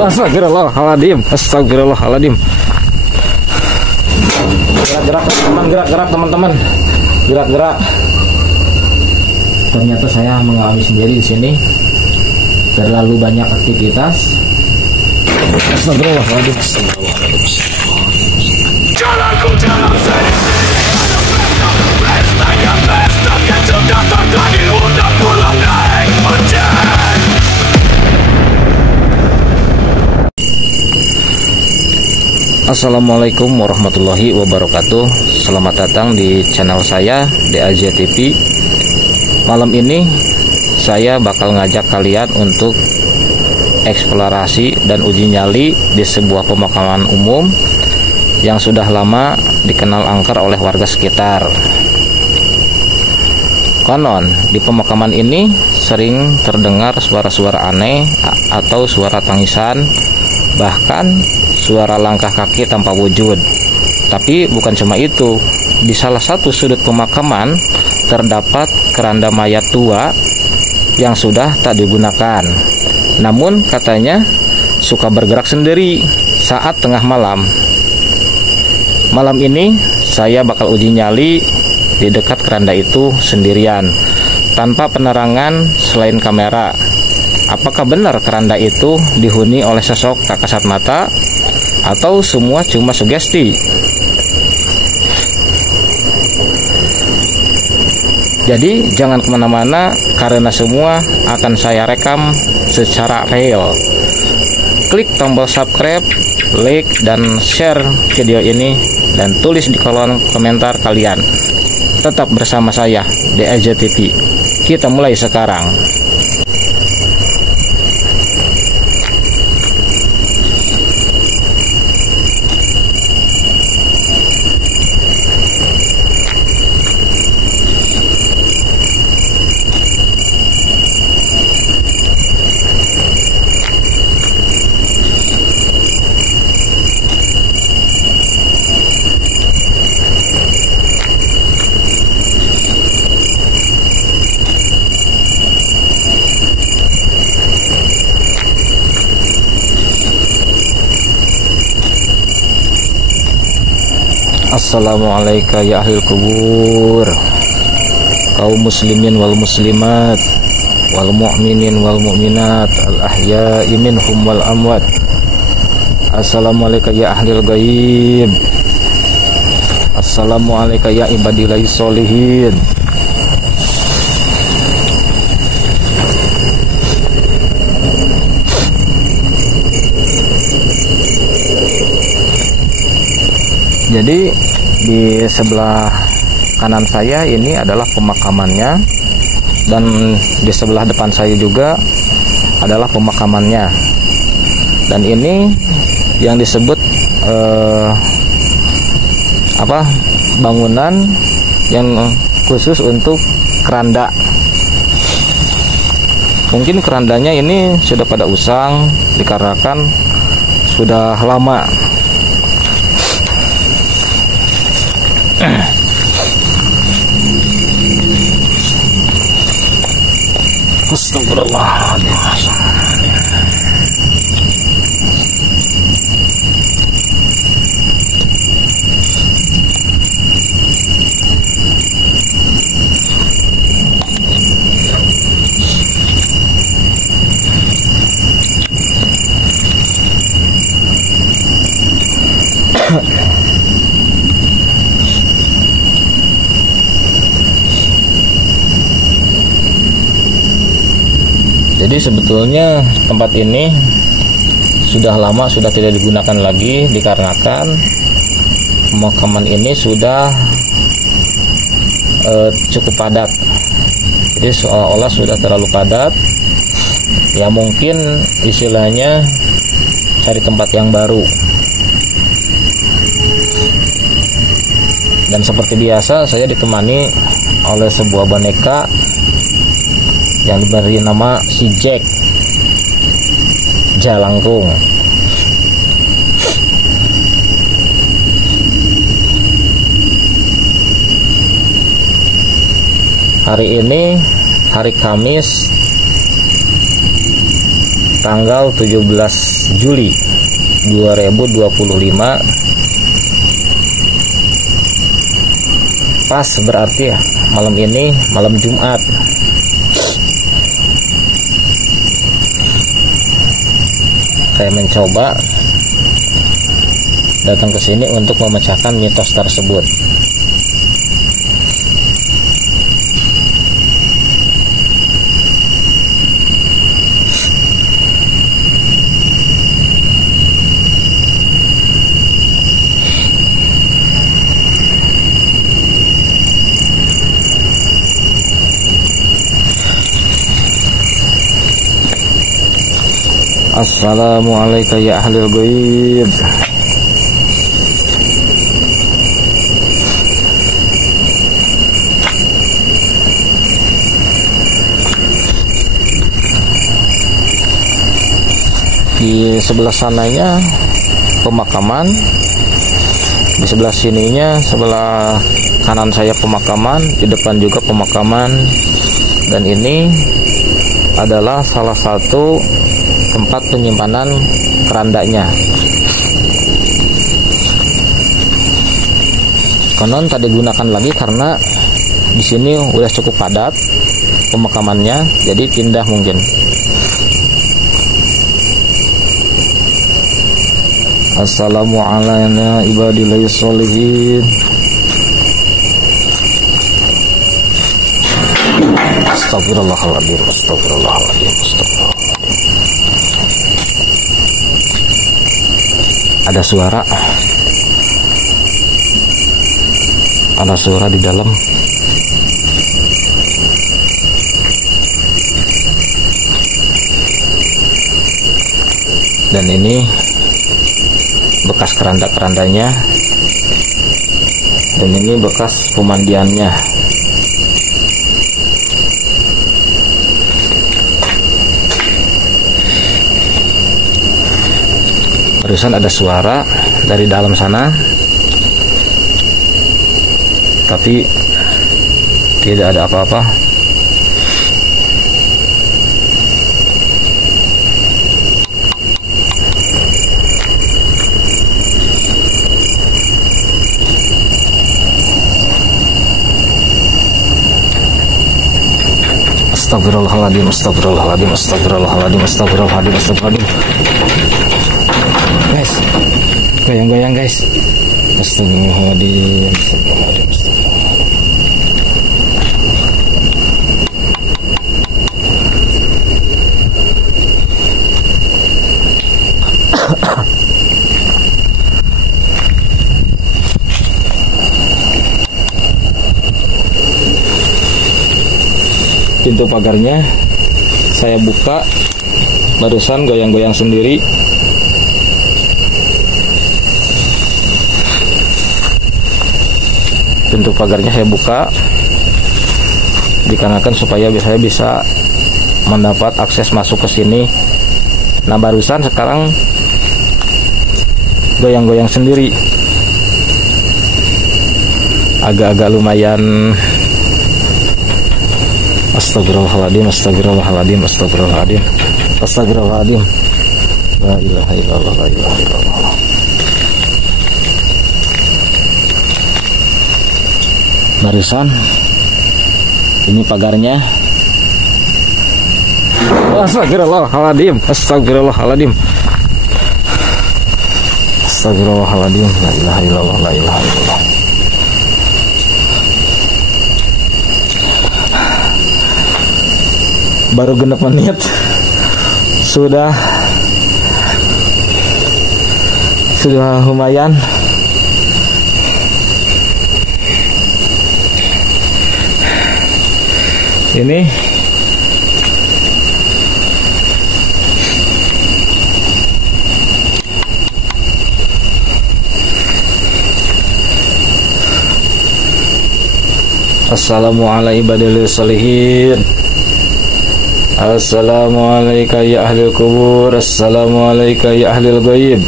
Astagfirullahaladzim. Astagfirullahaladzim. Gerak-gerak teman-teman, gerak-gerak teman-teman. Gerak-gerak. Ternyata saya mengalami sendiri di sini. Terlalu banyak aktivitas. Astagfirullahaladzim. Jalanku jalan sendiri. Assalamualaikum warahmatullahi wabarakatuh. Selamat datang di channel saya DAJ TV. Malam ini saya bakal ngajak kalian untuk eksplorasi dan uji nyali di sebuah pemakaman umum yang sudah lama dikenal angker oleh warga sekitar. Konon di pemakaman ini sering terdengar suara-suara aneh atau suara tangisan, bahkan suara langkah kaki tanpa wujud. Tapi bukan cuma itu, di salah satu sudut pemakaman terdapat keranda mayat tua yang sudah tak digunakan. Namun katanya suka bergerak sendiri saat tengah malam. Malam ini saya bakal uji nyali di dekat keranda itu sendirian, tanpa penerangan selain kamera. Apakah benar keranda itu dihuni oleh sosok tak kasat mata, atau semua cuma sugesti? Jadi jangan kemana-mana, karena semua akan saya rekam secara real. Klik tombol subscribe, like, dan share video ini, dan tulis di kolom komentar kalian. Tetap bersama saya DAJ TV. Kita mulai sekarang. Assalamualaikum ya ahlil kubur, kaum muslimin wal muslimat, wal mu'minin wal mu'minat, al ahya'i minhum wal amwat. Assalamualaikum ya ahlil ghaib. Assalamualaikum ya ibadillahi sholihin. Jadi di sebelah kanan saya ini adalah pemakamannya, dan di sebelah depan saya juga adalah pemakamannya. Dan ini yang disebut bangunan yang khusus untuk keranda. Mungkin kerandanya ini sudah pada usang dikarenakan sudah lama. Astagfirullahaladzim. Jadi sebetulnya tempat ini sudah lama sudah tidak digunakan lagi, dikarenakan pemakaman ini sudah cukup padat. Jadi seolah-olah sudah terlalu padat. Ya mungkin istilahnya cari tempat yang baru. Dan seperti biasa saya ditemani oleh sebuah boneka yang diberi nama si Jack Jalangkung. Hari ini hari Kamis tanggal 17 Juli 2025. Pas berarti ya malam ini malam Jumat. Saya mencoba datang ke sini untuk memecahkan mitos tersebut. Assalamualaikum ya ahlul ghaib. Di sebelah sananya pemakaman, di sebelah sininya, sebelah kanan saya pemakaman, di depan juga pemakaman, dan ini adalah salah satu tempat penyimpanan kerandanya. Konon tak digunakan lagi karena di sini udah cukup padat pemakamannya, jadi pindah mungkin. Assalamualaikum ibadillahi sholihin. Astagfirullahaladzim, astagfirullahaladzim, astagfirullahaladzim. Ada suara di dalam. Dan ini bekas keranda-kerandanya, dan ini bekas pemandiannya. Barusan ada suara dari dalam sana, tapi tidak ada apa-apa. Astagfirullahaladzim, astagfirullahaladzim, astagfirullahaladzim, astagfirullahaladzim, astagfirullahaladzim. Guys, goyang-goyang guys. Astagfirullahaladzim, astagfirullahaladzim, pintu pagarnya saya buka, barusan goyang-goyang sendiri. Pintu pagarnya saya buka dikarenakan supaya saya bisa mendapat akses masuk ke sini. Nah, barusan sekarang goyang-goyang sendiri, agak-agak lumayan. Astagfirullahaladzim, astagfirullahaladzim, astagfirullahaladzim, astagfirullahaladzim. La ilaha illallah, la ilaha illallah. Barusan ini pagarnya. Astagfirullahaladzim, astagfirullahaladzim, astagfirullahaladzim. La ilaha illallah, la ilaha illallah. Baru genep menit sudah lumayan. Ini Assalamualaikum ibadil sholihin. Assalamualaikum ya ahlul kubur. Assalamualaikum ya ahlul ghaib.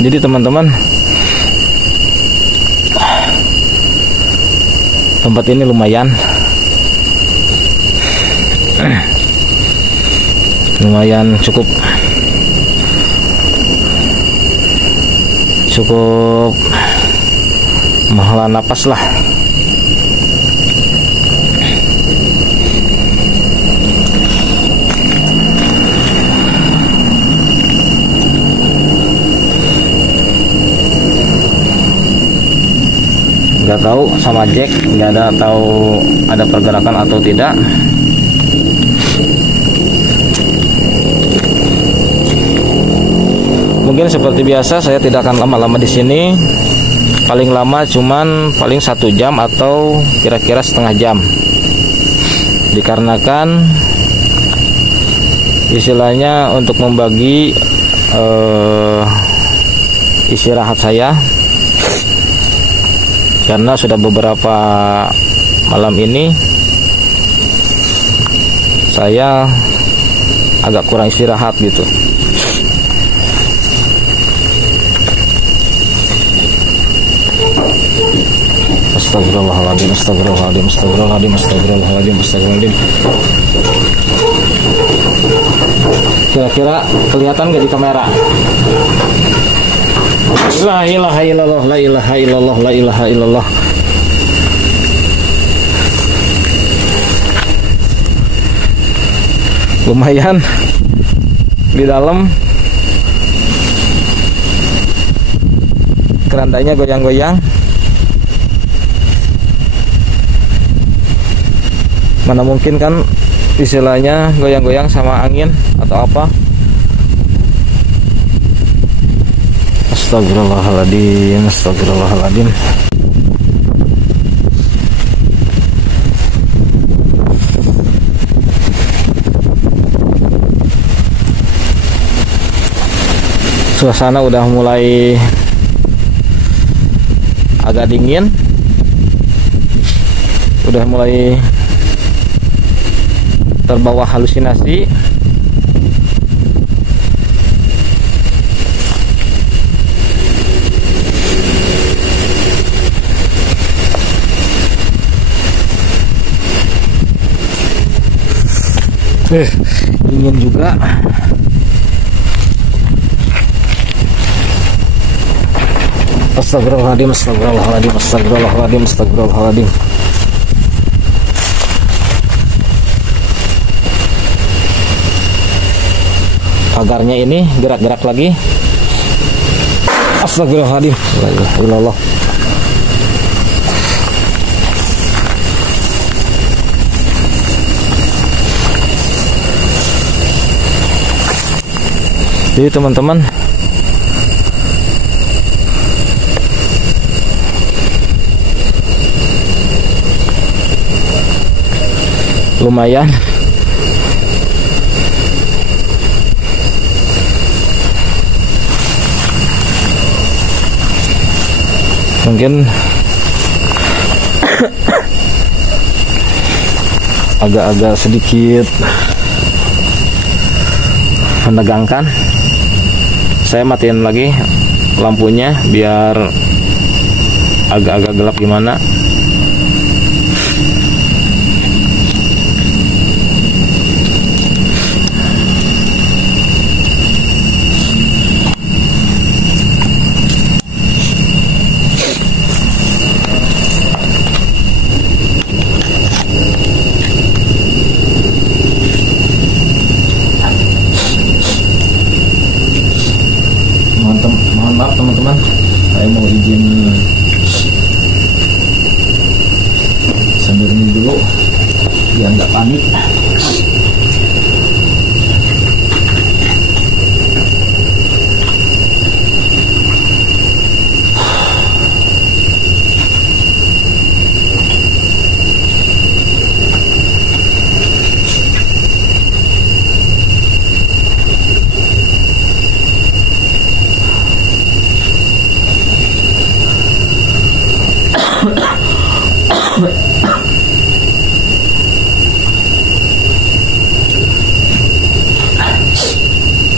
Jadi teman-teman, tempat ini lumayan cukup menghela napas lah. Nggak tahu sama Jack, nggak ada tahu ada pergerakan atau tidak. Mungkin seperti biasa saya tidak akan lama-lama di sini. Paling lama cuman paling 1 jam atau kira-kira setengah jam. Dikarenakan istilahnya untuk membagi istirahat saya, karena sudah beberapa malam ini saya agak kurang istirahat gitu. Astagfirullahaladzim, astagfirullahaladzim, astagfirullahaladzim, astagfirullahaladzim, astagfirullahaladzim. Kira-kira kelihatan gak di kamera? La ilaha illallah, la ilaha illallah, la ilaha illallah. Lumayan di dalam, kerandanya goyang-goyang. Mana mungkin kan istilahnya goyang-goyang sama angin atau apa. Astagfirullahaladzim, astagfirullahaladzim. Suasana udah mulai agak dingin, udah mulai terbawa halusinasi. Dingin juga. Astagfirullahaladzim, astagfirullahaladzim, astagfirullahaladzim, astagfirullahaladzim. Pagarnya ini gerak-gerak lagi. Astagfirullahaladzim, la ilaha illallah. Jadi teman-teman, lumayan mungkin agak-agak sedikit menegangkan. Saya matiin lagi lampunya biar agak-agak gelap gimana. Mohon maaf teman-teman, saya mau izin sambil minum dulu biar nggak panik.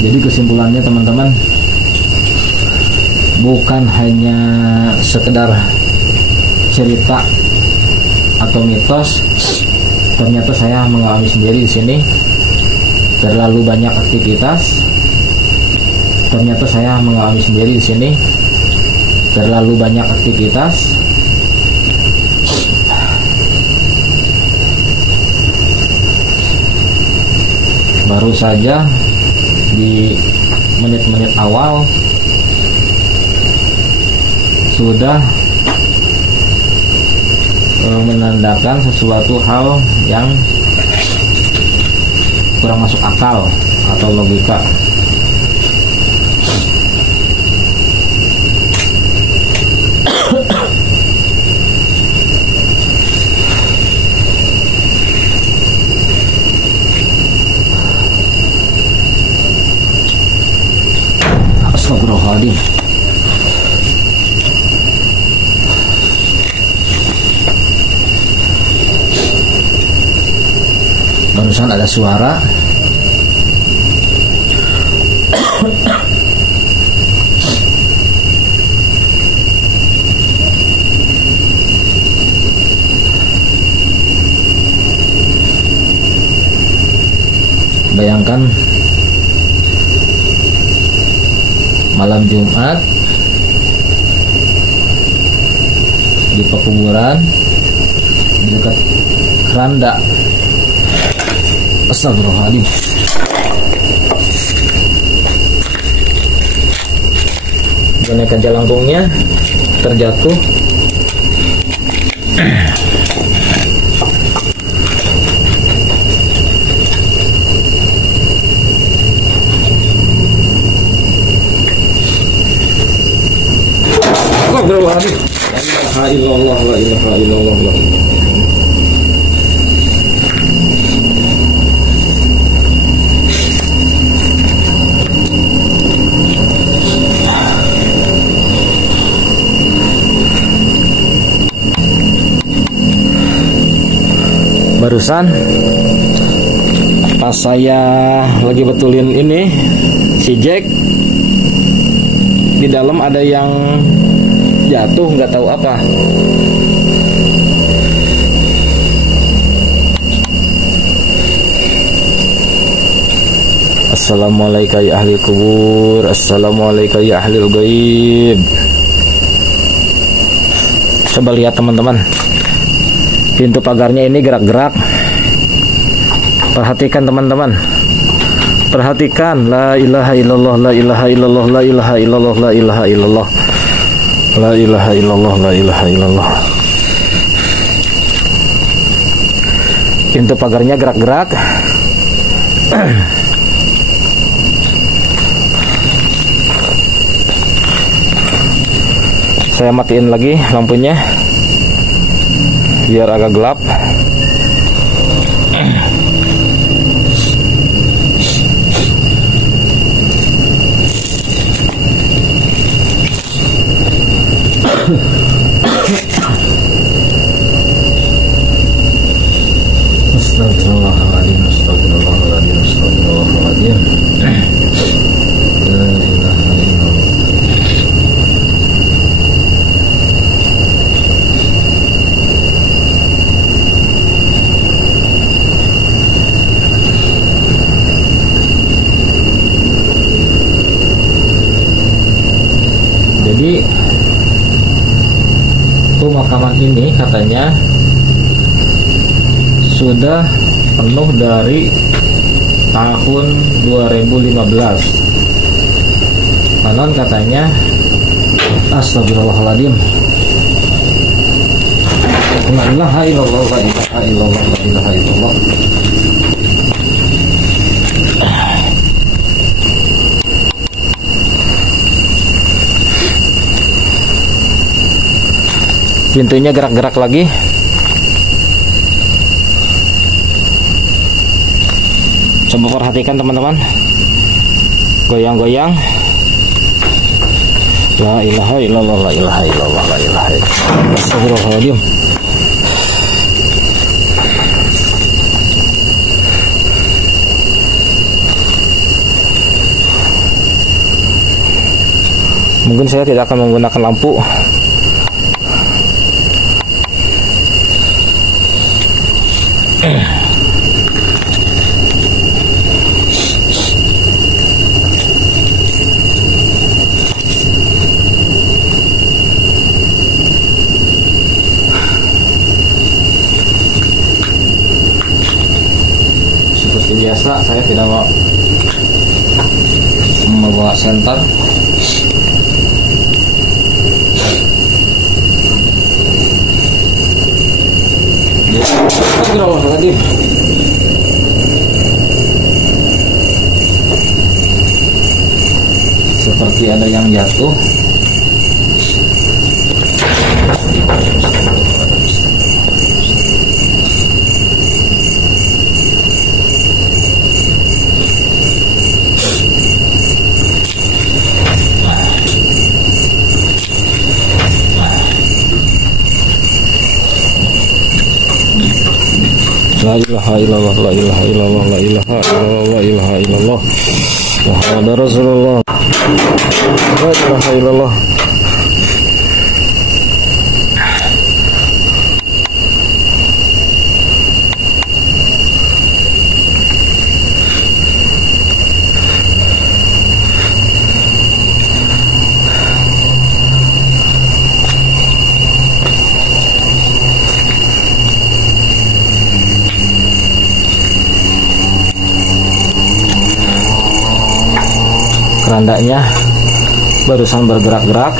Jadi kesimpulannya teman-teman, bukan hanya sekedar cerita atau mitos. Ternyata saya mengalami sendiri di sini. Terlalu banyak aktivitas. Ternyata saya mengalami sendiri di sini. Terlalu banyak aktivitas. Baru saja di menit-menit awal sudah menandakan sesuatu hal yang kurang masuk akal atau logika. Astagfirullahaladzim. Barusan ada suara. Bayangkan malam Jumat di pekuburan di dekat keranda. Astagfirullahaladzim. Boneka jalangkungnya terjatuh. Astagfirullahaladzim. La ilaha illallah, la ilaha illallah, la ilaha. Barusan pas saya lagi betulin ini si Jack, di dalam ada yang jatuh, nggak tahu apa. Assalamualaikum ya ahli kubur. Assalamualaikum ya ahli ghaib. Coba lihat teman-teman, pintu pagarnya ini gerak-gerak. Perhatikan teman-teman, perhatikan. La ilaha illallah, la ilaha illallah, la ilaha illallah, la ilaha illallah, la ilaha illallah, la ilaha illallah. Pintu pagarnya gerak-gerak. Saya matiin lagi lampunya biar agak gelap. Astagfirullahaladzim, astagfirullahaladzim, astagfirullahaladzim. La ilaha illallah. Jadi pemakaman ini katanya sudah penuh dari tahun 2015. Konon katanya, astagfirullahaladzim, la ilaha illallah, la ilaha illallah, la ilaha illallah. Pintunya gerak-gerak lagi. Coba perhatikan teman-teman, goyang-goyang. La ilaha illallah, la ilaha illallah, la ilaha illallah. Astagfirullahaladzim. Mungkin saya tidak akan menggunakan lampu. Seperti biasa, saya tidak mau membawa senter. Astagfirullahaladzim. Seperti ada yang jatuh. La ilaha illallah, la ilaha illallah, la ilaha illallah, la ilaha illallah, Muhammadur Rasulullah, la ilaha illallah. Kerandanya barusan bergerak-gerak.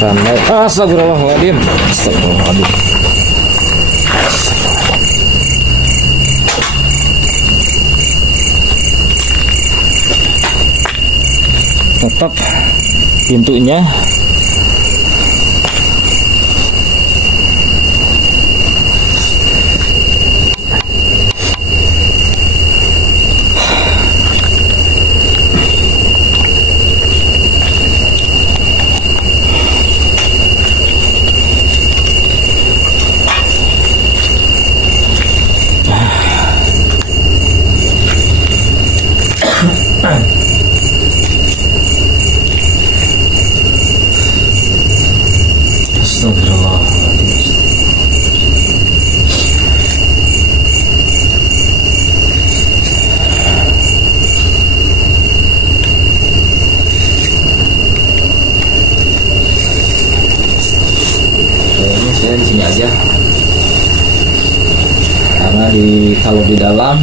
Keranda, astagfirullahaladzim, astagfirullahaladzim. Tetap pintunya di sini aja, karena kalau di dalam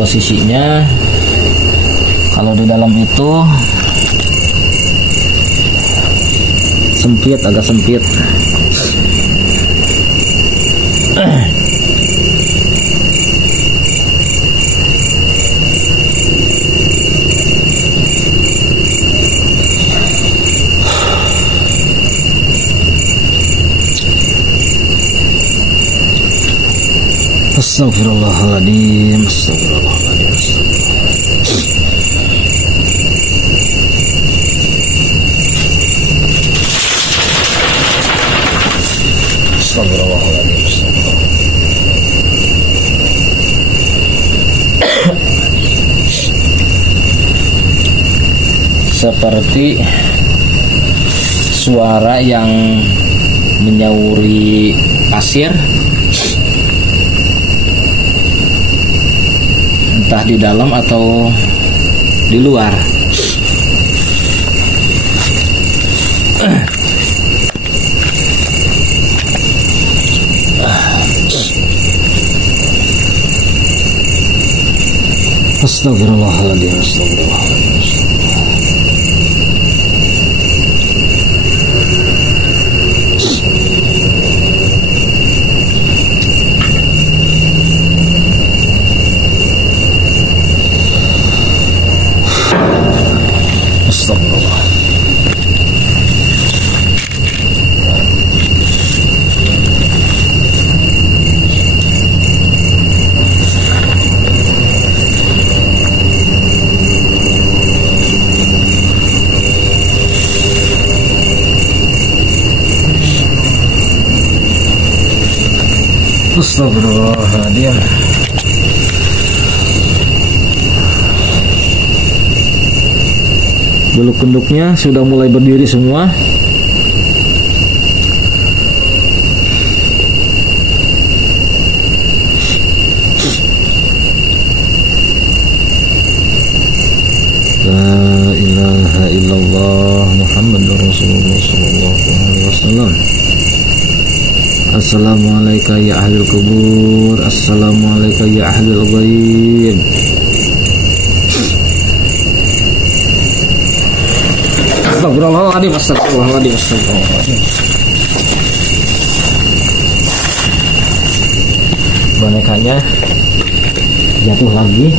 posisinya, kalau di dalam itu sempit, agak sempit. Astagfirullahaladzim, astagfirullahaladzim, astagfirullahaladzim, seperti suara yang menyauri pasir, entah di dalam atau di luar. Astagfirullahaladzim, astagfirullahaladzim. Astagfirullah. Astagfirullahaladzim. Beluk-beluknya sudah mulai berdiri semua. La ilaha illallah Muhammadur Rasulullah sallallahu alaihi wasallam. Assalamualaikum ya ahlul kubur. Assalamualaikum ya ahlul ghaib. Astagfirullahaladzim. Astagfirullahaladzim. Astagfirullahaladzim. Bonekanya jatuh lagi.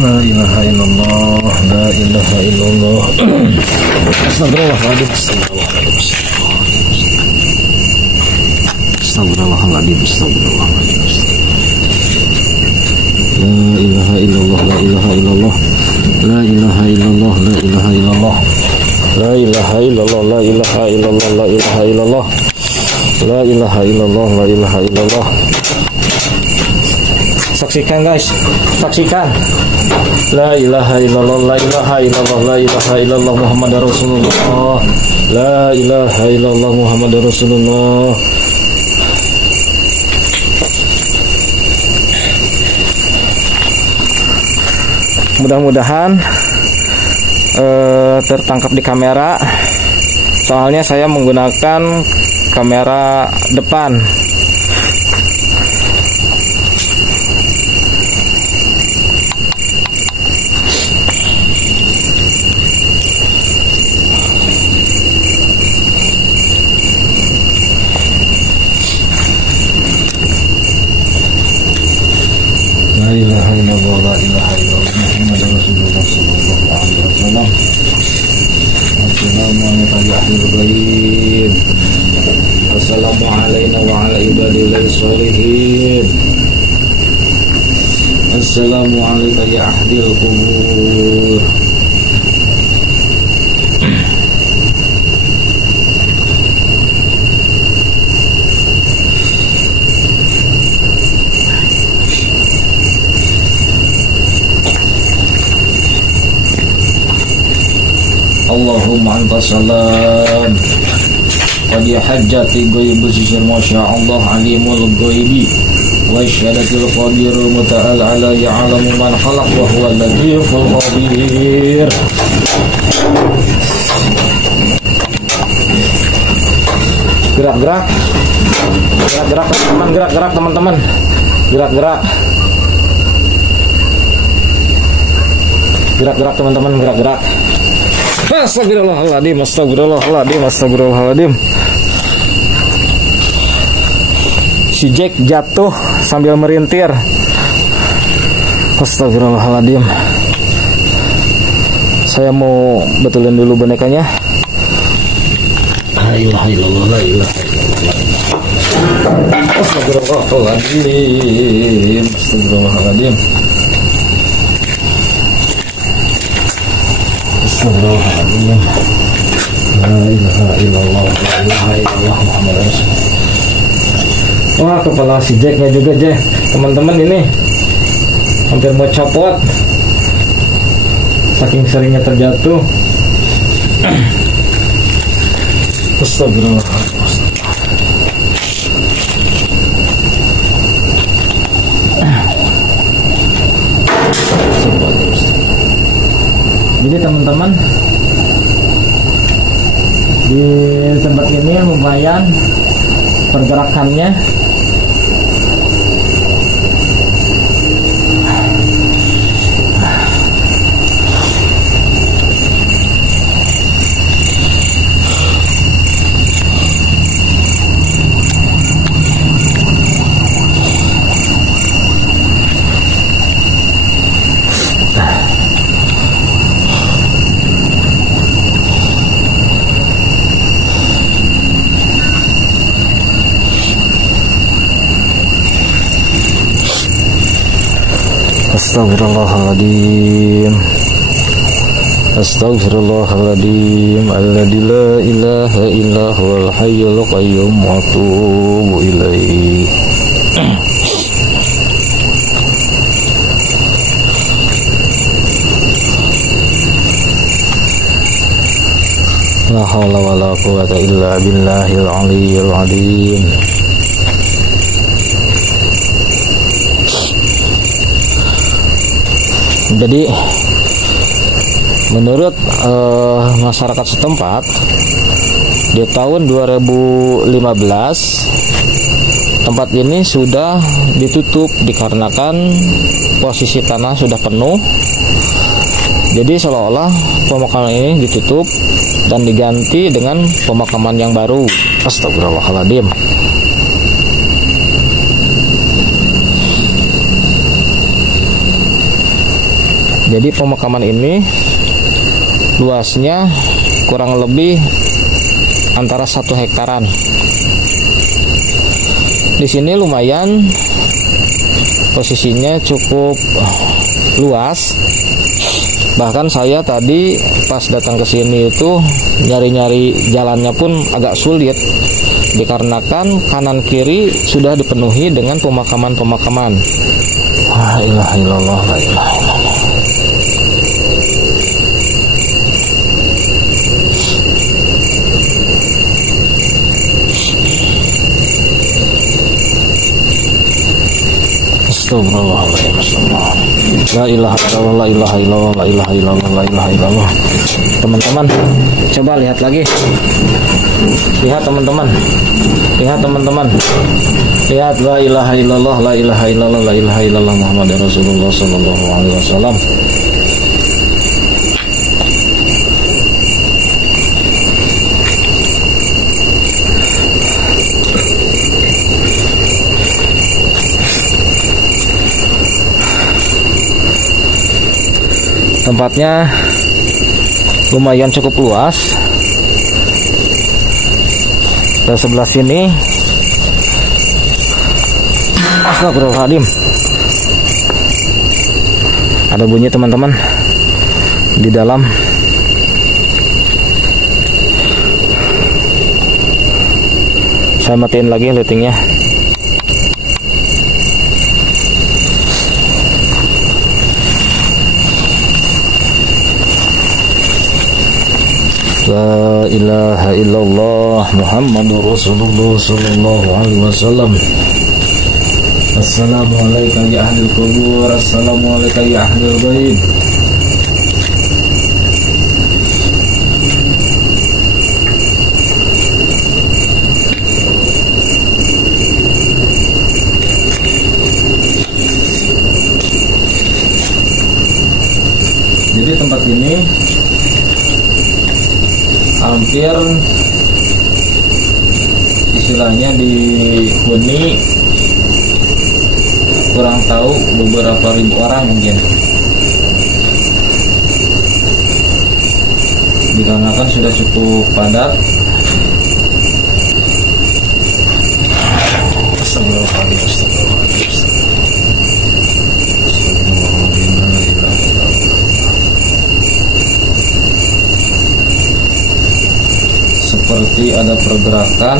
La ilaha illallah, la ilaha illallah. Astagfirullahaladzim. Astagfirullahaladzim. Astagfirullahaladzim. La ilaha illallah, la ilaha illallah. La ilaha illallah, la ilaha illallah. La ilaha illallah, la ilaha illallah, la ilaha illallah. La ilaha illallah, la ilaha illallah. Saksikan guys, saksikan. La ilaha illallah, la ilaha illallah, la ilaha illallah Muhammadur Rasulullah. La ilaha illallah Muhammadur Rasulullah. Mudah-mudahan tertangkap di kamera. Soalnya saya menggunakan kamera depan. La ilaha illallah, la ilaha illallah Muhammadur Rasulullah sallallahu alaihi wasallam. Assalamualaikum ya ahlul ghaib. Assalamu alayna wa ala ibadillahi sholihin. Assalamu alayka ya ahlul kubur. Allahumma anta salam. Qad hajjati ghaibu sisir masyaallah alimul ghaibi wa syahadatul qadirul muta'al ala ya'lamu man khalaq wa huwa latiful khabir. Gerak-gerak. Gerak-gerak teman-teman, gerak-gerak teman-teman. Gerak-gerak. Gerak-gerak teman-teman, gerak-gerak. Astagfirullahaladzim, astagfirullahaladzim, astagfirullahaladzim. Si Jack jatuh sambil merintir. Astagfirullahaladzim. Saya mau betulin dulu bonekanya. La ilaha illallah, la ilaha illallah. Astagfirullahaladzim, astagfirullahaladzim. Astagfirullahaladzim. La ilaha illallah, la ilaha illallah Muhammad Rasulullah. Wah, kepala si Jacknya juga teman-teman ini hampir mau copot saking seringnya terjatuh. Astagfirullahaladzim. Jadi teman-teman, di tempat ini lumayan pergerakannya. Astagfirullahaladzim. Astagfirullahaladzim. Alladzi la ilaha illa huwal hayyul qayyum wa atubu ilaih. La haula wala quwwata illa billahil aliyyil azim. Jadi menurut masyarakat setempat di tahun 2015 tempat ini sudah ditutup dikarenakan posisi tanah sudah penuh. Jadi seolah-olah pemakaman ini ditutup dan diganti dengan pemakaman yang baru. Astagfirullahaladzim. Jadi pemakaman ini luasnya kurang lebih antara 1 hektaran. Di sini lumayan posisinya cukup luas. Bahkan saya tadi pas datang ke sini itu nyari-nyari jalannya pun agak sulit dikarenakan kanan kiri sudah dipenuhi dengan pemakaman-pemakaman. La ilaha illallah, la ilaha illallah. La ilaha illallah, la ilaha illallah, la ilaha illallah, la ilaha illallah. Teman-teman, coba lihat lagi. Lihat teman-teman. Lihat teman-teman. Lihat, la ilaha illallah, la ilaha illallah, la ilaha illallah Muhammadur Rasulullah sallallahu alaihi wasallam. Tempatnya lumayan cukup luas. Ke sebelah sini, astagfirullahaladzim, ada bunyi teman-teman di dalam. Saya matiin lagi lightingnya. La ilaha illallah Muhammadur Rasulullah sallallahu alaihi wasallam. Assalamualaikum ya ahlul qubur, assalamualaikum ya ahlul ghaib. Jadi tempat ini hampir istilahnya dihuni kurang tahu beberapa ribu orang mungkin, dikarenakan sudah cukup padat. Seperti ada pergerakan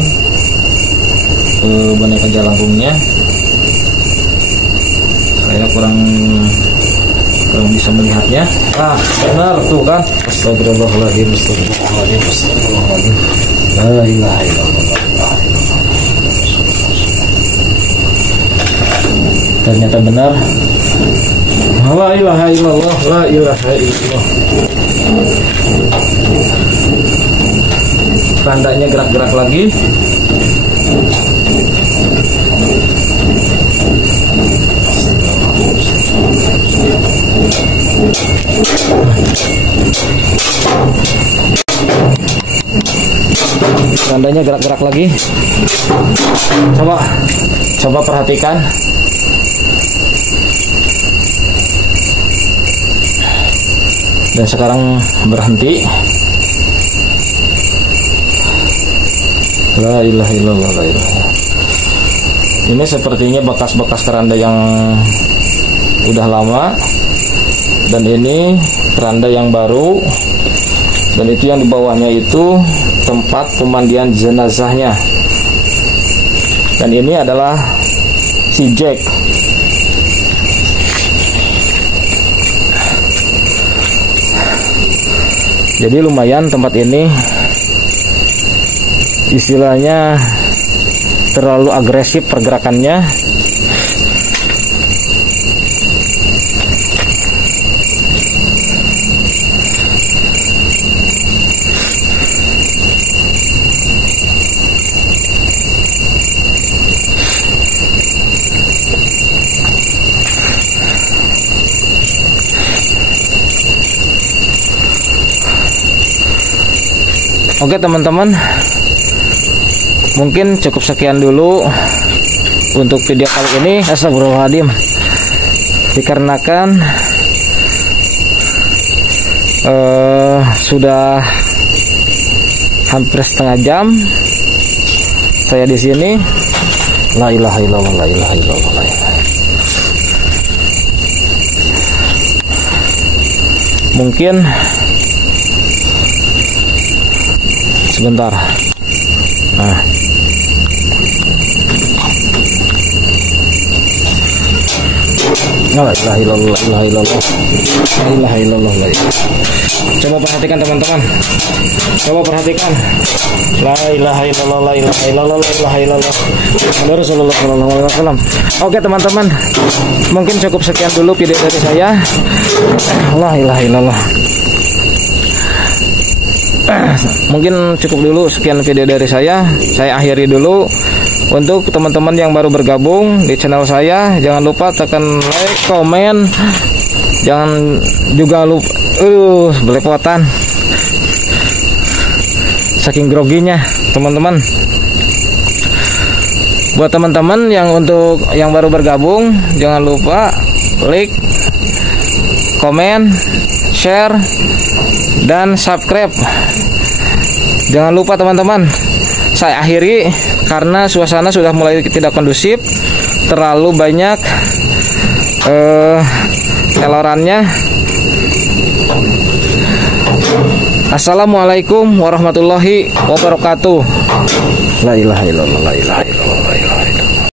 boneka jalangkungnya. Saya kurang bisa melihatnya. Ah, benar tuh kan. Astagfirullahaladzim, astagfirullahaladzim, astagfirullahaladzim. La ilaha illallah. Ternyata benar. La ilaha illallah, la ilaha illallah. Tandanya gerak-gerak lagi. Tandanya gerak-gerak lagi. Coba perhatikan. Dan sekarang berhenti. La ilaha illallah, la ilaha. Ini sepertinya bekas-bekas keranda yang udah lama, dan ini keranda yang baru, dan itu yang di bawahnya itu tempat pemandian jenazahnya. Dan ini adalah si Jack. Jadi lumayan tempat ini, istilahnya terlalu agresif pergerakannya. Oke teman-teman, mungkin cukup sekian dulu untuk video kali ini. Astagfirullahaladzim. Dikarenakan sudah hampir setengah jam saya di sini. La ilaha illallah, la ilaha illallah, la ilaha. Mungkin sebentar. Nah, la ilaha illallah, la ilaha illallah, la ilaha illallah, la ilaha. Coba perhatikan teman-teman. Coba perhatikan. La ilaha illallah, la ilaha illallah, la ilaha illallah. Rasulullah sallallahu alaihi wasallam. Oke teman-teman, mungkin cukup sekian dulu video dari saya. La ilaha illallah. Mungkin cukup dulu sekian video dari saya. Saya akhiri dulu. Untuk teman-teman yang baru bergabung di channel saya, jangan lupa tekan like, komen. Jangan juga lupa belepotan. Saking groginya, teman-teman. Buat teman-teman yang baru bergabung, jangan lupa like, komen, share, dan subscribe. Jangan lupa teman-teman. Saya akhiri karena suasana sudah mulai tidak kondusif, terlalu banyak telorannya. Assalamualaikum warahmatullahi wabarakatuh. La ilaha illallah, la ilaha illallah, la ilaha illallah.